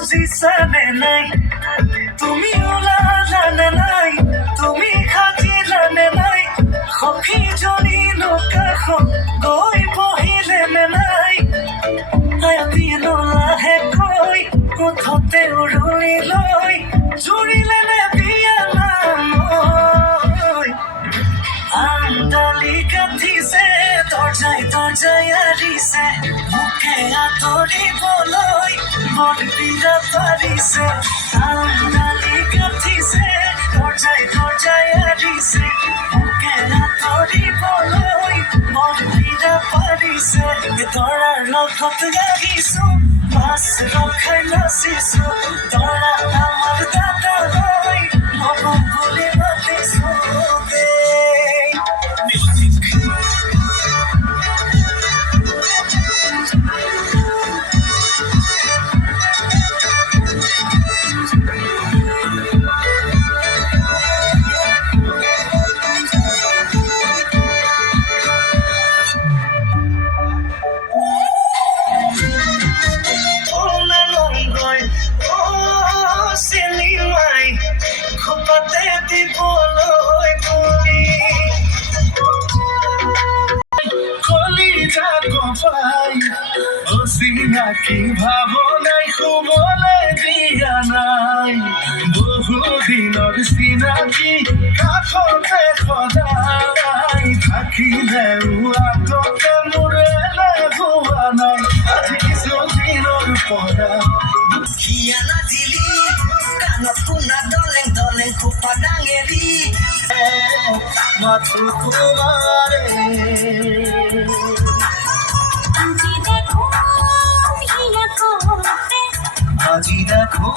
বুজিছানে নাই তুমি ওলালানে নাই তুমি খাজিলানে নাই সখীজনী কাষত গৈ বহিলেনে নাই এদিন লাহেকৈ মুঠতে উৰুলি লৈ জুৰিলেনে বিয়া নামৈ আন্দালি গাঠিছে দৰ্জাই দৰ্জাই আৰিছে মুখে আঁতৰিবলৈ বৰবিৰা পাৰিছে আন্দালি গাঠিছে দৰ্জাই দৰ্জাই আৰিছে মুখে আঁতৰিবলৈ বৰবিৰা পাৰিছে দৰাৰ লগত আহিছো মাছ ৰখাই নাচিছো দৰা আমাৰ দাদা হৈ হ'ব বুলি মাতিছো চিনাকি ভাৱনাই শুবলৈ দিয়া নাই বহুদিনৰ চিনাকি কাষতে সদায় থাকিলেও আগতে মোৰে হোৱা নাই আজি কিছুদিনৰ পৰা হিয়ানা দিলি কাণত শুনা দলেং দলেং খোপা ডাঙেৰি মাথো তোমাৰে আজি দেখো